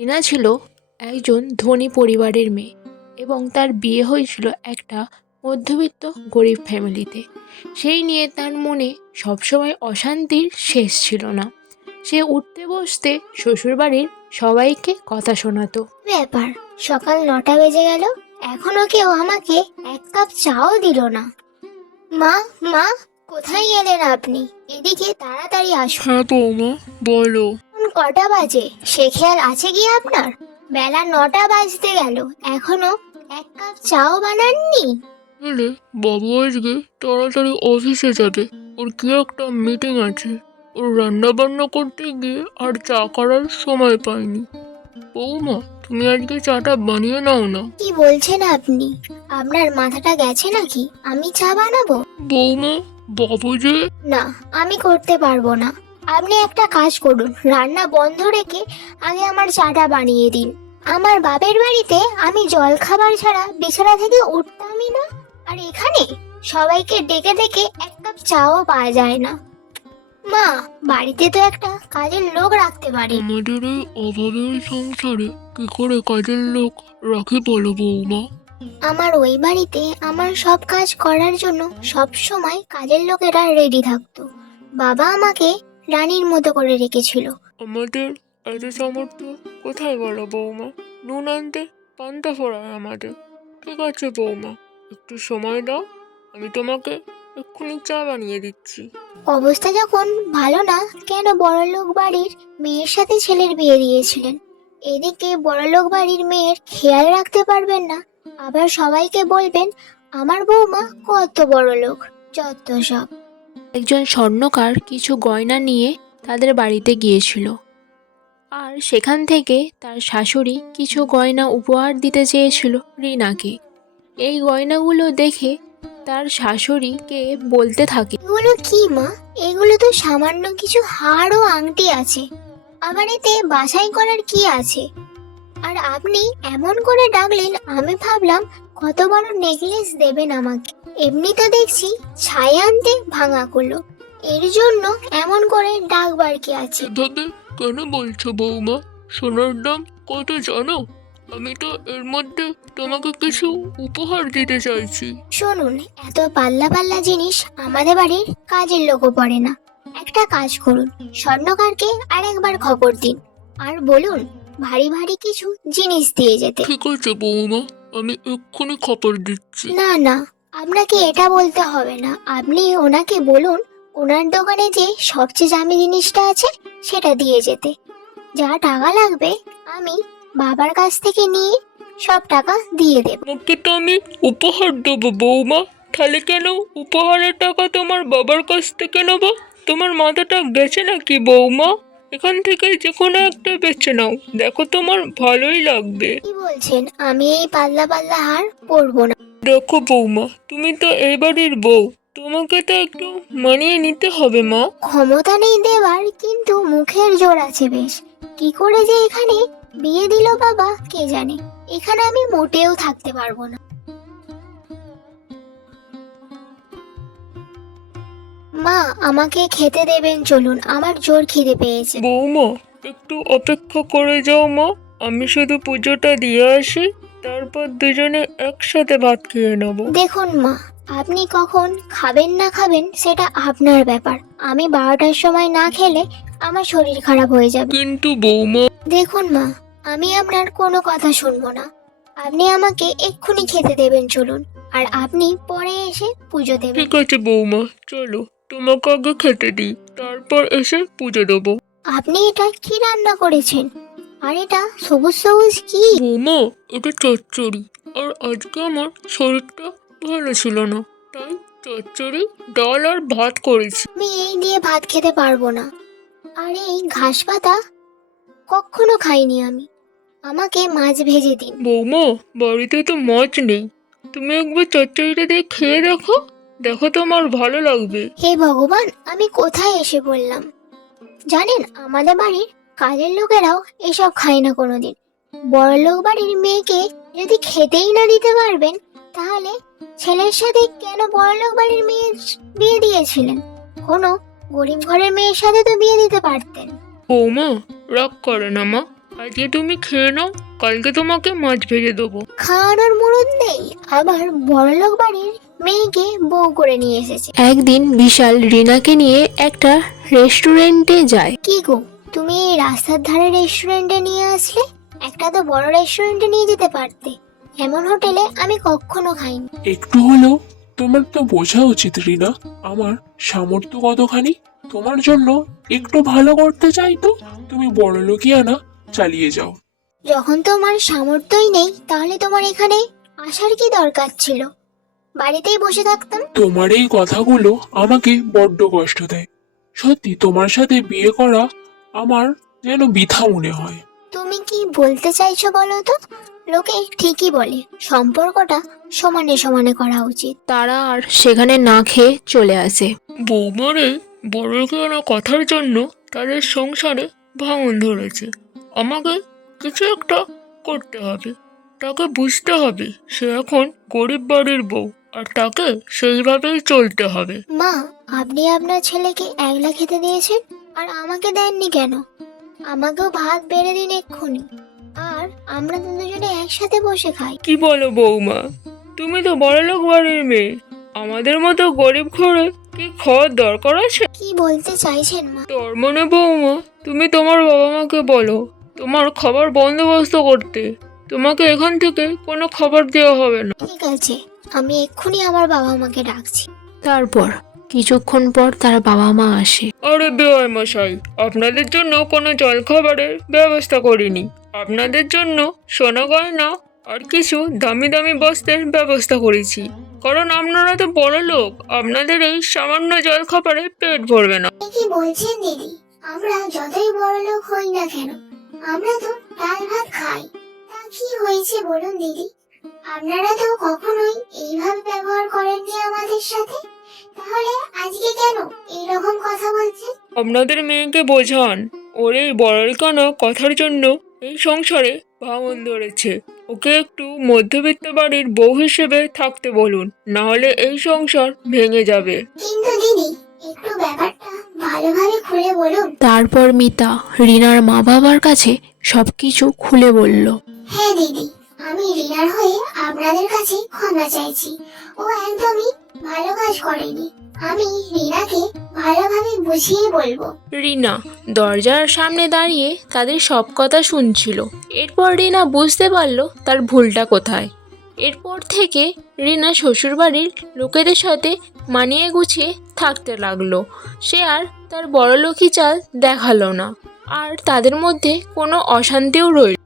রিনা ছিল একজন ধনী পরিবারের মেয়ে এবং তার বিয়ে হয়েছিল একটা মধ্যবিত্ত গরিব ফ্যামিলিতে। সেই নিয়ে তার মনে সবসময় অশান্তির শেষ ছিল না। সে উঠতে বসতে শ্বশুরবাড়ির সবাইকে কথা শোনাতো। ব্যাপার, সকাল 9টা বেজে গেল, এখনো কেউ আমাকে এক কাপ চাও দিল না। মা, মা, কোথায় গেলেন আপনি? এদিকে তাড়াতাড়ি আসুন। হ্যাঁ বৌমা, বলো। এখন কটা বাজে সে খেয়াল আছে কি আপনার? বেলা 9টা বাজতে গেল, এখনো এক কাপ চাও বানাননি। বলে বাবু আজকে তাড়াতাড়ি অফিসে যাবে, ওর কি একটা মিটিং আছে। ওর রান্না বান্না করতে গিয়ে আর চা করার সময় পায়নি। বৌমা, তুমি আজকে চাটা বানিয়ে নাও না। কি বলছেন আপনি? আপনার মাথাটা গেছে নাকি? আমি চা বানাবো? বৌমা, বাবু যে। না, আমি করতে পারবো না। আপনি একটা কাজ করুন, রান্না বন্ধ রেখে আগে আমার চাটা বানিয়ে দিন। আমার বাপের বাড়িতে আমি জল খাবার ছাড়া বিছানা থেকে উঠতামই না, আর এখানে সবাইকে ডেকে ডেকে এক কাপ চাও পাওয়া যায় না। মা, বাড়িতে তো একটা কাজের লোক রাখতে পারি। আমাদের এই অভাবের সংসারে কি করে কাজের লোক রাখি বলো বৌমা? আমার ওই বাড়িতে আমার সব কাজ করার জন্য সব সময় কাজের লোকেরা রেডি থাকতো। বাবা আমাকে রানীর মতো করে রেখেছিল। আমাদের এত সামর্থ্য কোথায় বলো বৌমা? নুন আনতে পান্তা ফোড়ায় আমাদের। ঠিক আছে বৌমা, একটু সময় দাও, আমি তোমাকে এক্ষুনি চা বানিয়ে দিচ্ছি। অবস্থা যখন ভালো না, কেন বড়লোক বাড়ির মেয়ের সাথে ছেলের বিয়ে দিয়েছিলেন? এদিকে বড়লোক বাড়ির মেয়ের খেয়াল রাখতে পারবেন না, আবার সবাইকে বলবেন আমার বৌমা কত বড় লোক। যত সব। একজন স্বর্ণকার কিছু গয়না নিয়ে তাদের বাড়িতে গিয়েছিল, আর সেখান থেকে তার শাশুড়ি কিছু গয়না উপহার দিতে চেয়েছিল রিনাকে। এই গয়নাগুলো দেখে তার শাশুড়িকে বলতে থাকে, এগুলো কি মা? এগুলো তো সামান্য কিছু হার ও আংটি আছে, আবার এতে বাছাই করার কি আছে? আর আপনি এমন করে ডাকলেন, আমি ভাবলাম কত বড় নেকলেস দেবেন আমাকে। এমনি তো দেখছি ছাই আনতে ভাঙা করলো, এর জন্য এমন করে ডাকবার কি আছে? এভাবে কেন বলছো বৌমা? সোনার দাম কত জানো? আমি তো এর মধ্যে তোমাকে কিছু উপহার দিতে চাইছি। শুনুন, এত পাল্লা পাল্লা জিনিস আমাদের বাড়ির কাজের লোকও পড়ে না। একটা কাজ করুন, স্বর্ণকারকে আর একবার খবর দিন, আর বলুন ভারী ভারী কিছু জিনিস দিয়ে যেতে। ঠিক আছে বৌমা, আমি এক্ষুনি খবর দিচ্ছি। না না, আপনাকে এটা বলতে হবে না। আপনি ওনাকে বলুন ওনার দোকানে যে সবচেয়ে দামি জিনিসটা আছে সেটা দিয়ে যেতে। যা টাকা লাগবে আমি বাবার কাছ থেকে নিয়ে সব টাকা দিয়ে দেব। তোমাকে তো আমি উপহার দেবো বৌমা, তাহলে কেন উপহারের টাকা তোমার বাবার কাছ থেকে নেবো? তোমার মাথাটা গেছে নাকি বৌমা? এখান থেকে যে কোনো একটা বেছে নাও, দেখো তোমার ভালোই লাগবে। কি বলছেন? আমি এই পাল্লা পাল্লা হার পরবো না। দেখো বৌমা, তুমি তো এই বাড়ির বউ, তোমাকে তো একটু মানিয়ে নিতে হবে মা। ক্ষমতা নেই দেওয়ার, কিন্তু মুখের জোর আছে বেশ। কি করে যে এখানে বিয়ে দিল বাবা কে জানে। এখানে আমি মোটেও থাকতে পারবো না। মা, আমাকে খেতে দেবেন, চলুন, আমার জোর খিদে পেয়েছে। বৌমা, একটু অপেক্ষা করে যাও মা, আমি শুধু পুজোটা দিয়ে আসি, তারপর দুজনে একসাথে ভাত খেয়ে নেবো। দেখুন মা, আপনি কখন খাবেন না খাবেন সেটা আপনার ব্যাপার। আমি 12টার সময় না খেলে আমার শরীর খারাপ হয়ে যাবে। কিন্তু বৌমা। দেখুন মা, আমি আপনার কোনো কথা শুনবো না। আপনি আমাকে এক্ষুনি খেতে দেবেন, চলুন, আর আপনি পরে এসে পুজো দেবেন। ঠিক আছে বৌমা, চলো তোমাকে আগে খেতে দিই, তারপর এসে পুজো দেবো। আপনি এটা কি রান্না করেছেন? আর এটা সবুজ সবুজ কি? বৌমা, এটা চচ্চড়ি, আর আজকে আমার শরীরটা ভালো ছিল না, তাই চচ্চড়ি, ডাল আর ভাত করেছি। আমি এই দিয়ে ভাত খেতে পারবো না। আর এই ঘাস পাতা কখনো খাইনি আমি। আমাকে মাছ ভেজে দিন। বৌমা, বাড়িতে তো মাছ নেই, তুমি একবার চচ্চড়িটা দিয়ে খেয়ে দেখো, দেখো তোমার ভালো লাগবে। হে ভগবান, আমি কোথায় এসে বললাম! জানেন, আমাদের বাড়ির কাজের লোকেরাও এসব খায় না কোনোদিন। বড়লোক বাড়ির মেয়েকে যদি খেতেই না দিতে পারবেন, তাহলে ছেলের সাথে কেন বড়লোক বাড়ির মেয়ের বিয়ে দিয়েছিলেন? কোনো গরিব ঘরের মেয়ের সাথে তো বিয়ে দিতে পারতেন। বৌমা, রাগ করে না মা, আজকে তুমি খেয়ে নাও, কালকে তোমাকে মাছ ভেজে দেবো। খাওয়ানোর মুরদ নেই, আবার বড়লোক বাড়ির মেয়েকে বউ করে নিয়ে এসেছে। একদিন বিশাল রিনাকে নিয়ে একটা রেস্টুরেন্টে যায়। কি গো, তুমি এই রাস্তার ধারে রেস্টুরেন্টে নিয়ে আসলে? একটা তো বড় রেস্টুরেন্টে নিয়ে যেতে পারতে। এমন হোটেলে আমি কখনো খাইনি। একটু হলেও তোমার তো বোঝা উচিত রিনা, আমার সামর্থ্য কতখানি। তোমার জন্য একটু ভালো করতে চাই তো তুমি বড়লোকিয়ানা চালিয়ে যাও। যখন তোমার সামর্থ্যই নেই, তাহলে তোমার এখানে আসার কি দরকার ছিল? বাড়িতেই বসে থাকতাম। তোমার এই কথাগুলো আমাকে বড্ড কষ্ট দেয়। সত্যি তোমার সাথে বিয়ে করা আমার যেন বৃথা মনে হয়। তুমি কি বলতে চাইছো বলো তো? লোকে ঠিকই বলে সম্পর্কটা সমানে সমানে করা উচিত। তারা আর সেখানে না খেয়ে চলে আসে। বৌমারে বড়লোকেরা কথার জন্য তাদের সংসারে ভাঙন ধরেছে। আমাকে কিছু একটা করতে হবে, তাকে বুঝতে হবে সে এখন গরিব বাড়ির বউ, আর তাকে সেইভাবেই চলতে হবে। মা, আপনি আপনার ছেলেকে একলা খেতে দিয়েছেন, আর আমাকে দেননি কেন? আমাকেও ভাত বেড়ে দিন এক্ষুনি, আর আমরা দুজনে একসাথে বসে খাই। কি বলো বৌমা, তুমি তো বড়লোক বাড়ির মেয়ে, আমাদের মতো গরিব ঘরে কি খাওয়ার দরকার আছে? কি বলতে চাইছেন মা? তোর মনে বৌমা, তুমি তোমার বাবা মাকে বলো তোমার খাবার বন্দোবস্ত করতে। তোমাকে এখান থেকে কোনো খাবার দেওয়া হবে না। ঠিক আছে, আমি এক্ষুনি আমার বাবা মাকে ডাকছি। তারপর কিছুক্ষণ পর তার বাবা মা আসে। আরে বেওয়াই মশাই, আপনাদের জন্য কোনো জলখাবারের ব্যবস্থা করিনি। আপনাদের জন্য সোনা গয়না আর কিছু দামি দামি বস্ত্রের ব্যবস্থা করেছি, কারণ আপনারা তো বড় লোক, আপনাদের এই সামান্য জলখাবারে পেট ভরবে না। কি বলছেন দিদি? আমরা যতই বড় লোক হই না কেন, আমরা তো ডাল ভাত খাই। তা কি হয়েছে বলুন দিদি? আপনারা তো কখনোই এইভাবে ব্যবহার করেননি আমাদের সাথে, তাহলে আজকে কেন এইরকম কথা বলছেন? আপনাদের মেয়েকে বোঝান, ওর এই বড়লকানা কথার জন্য এই সংসারে ভাঙন ধরেছে। ওকে একটু মধ্যবিত্ত বাড়ির বউ হিসেবে থাকতে বলুন, না হলে এই সংসার ভেঙে যাবে। কিন্তু দিদি, একটু ব্যাপারটা ভালোভাবে খুলে বলুন। তারপর মিতা রিনার মা বাবার কাছে সবকিছু খুলে বলল। হ্যাঁ দিদি, আমি রিনার হয়ে আপনাদের কাছে ক্ষমা চাইছি। ও একদমই ভালো কাজ করেনি। আমি রিনাকে ভালোভাবে বুঝিয়ে বলবো। রিনা দরজার সামনে দাঁড়িয়ে তাদের সব কথা শুনছিল। এরপর রিনা বুঝতে পারল তার ভুলটা কোথায়। এরপর থেকে রিনা শ্বশুরবাড়ির লোকেদের সাথে মানিয়ে গুছিয়ে থাকতে লাগলো। সে আর তার বড়লোকি চাল দেখালো না, আর তাদের মধ্যে কোনো অশান্তিও রইল।